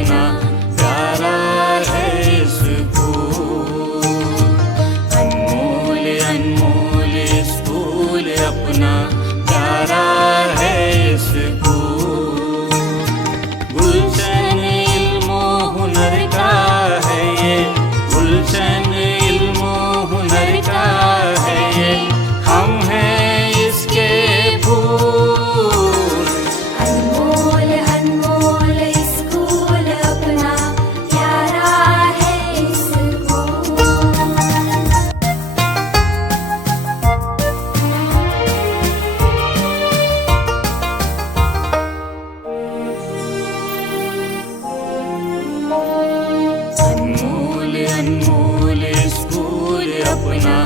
अपना प्यारा है स्कूल। अनमोल अनमोल स्कूल अपना प्यारा है स्कूल। गुलशन इल्मो हुनर का है ये, गुलशन इल्मो हुनर का है ये, हम हैं इसके फूल। अनमोल अनमोल स्कूल अपना प्यारा है स्कूल। अनमोल अनमोल स्कूल अपना